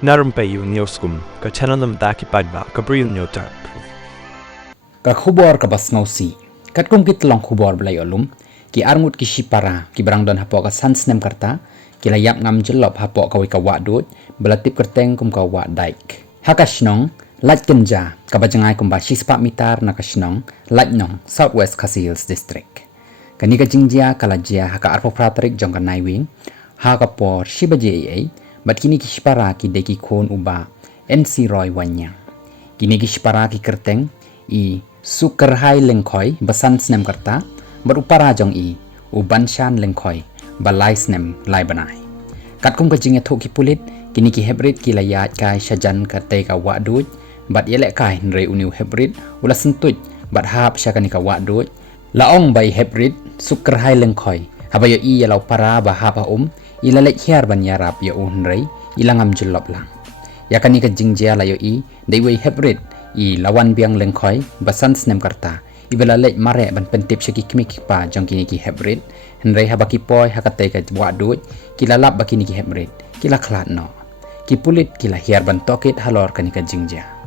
Na Rympei U ka channel nabynta ki paidbah ka Bri U Hynñiewtrep. Ka khubor ka bas ngausi. Kat kung kit long khubor belai olum. Ki arngut ki shipara ki barang don hapoh ka Snem karta. Ki layap ngam jyllop hapoh ka wika Wah dut. Belatip kyrteng kum ka Wah Dyke. Haka shnong laj kenja ka bajangai kum ba shispa mitar na ka shnong laj nong Southwest Khasi Hills District. Kani ka jingjia kalajia haka arpo pratrik jong ka naiwing. Haka por shibaje bat kini ki shipara ki deki kon uba NC Roy wanya. Kini ki shipara ki kyrteng i sukerhai lengkoi basan Snem karta berupara jong i uban shan lengkoi balai Snem lai banai. Kat kum ka jinga thuk ki pulit kini ki hebrit ki layat kai shajan ka te ka Wah dut bat yelek kai nrei uniu hebrit ula sentuj bat hap syakani ka Wah dut laong bai hebrit sukerhai lengkoi habayo i yalau para ba hapa ilalek hiar ban yarap ya unrei ilangam jyllop lang. Ya kani ka jingjia layo i deiwei hebrit i lawan biang lengkoi basan Snem karta ibelalek mare ban pentip syaki kmik pa jong kini ki hebrit henrei habaki poi hakate ka Wah dut kilalap bakini ki hebrit kila khlat no ki pulit kila hiar ban tokit halor kani ka jingjia.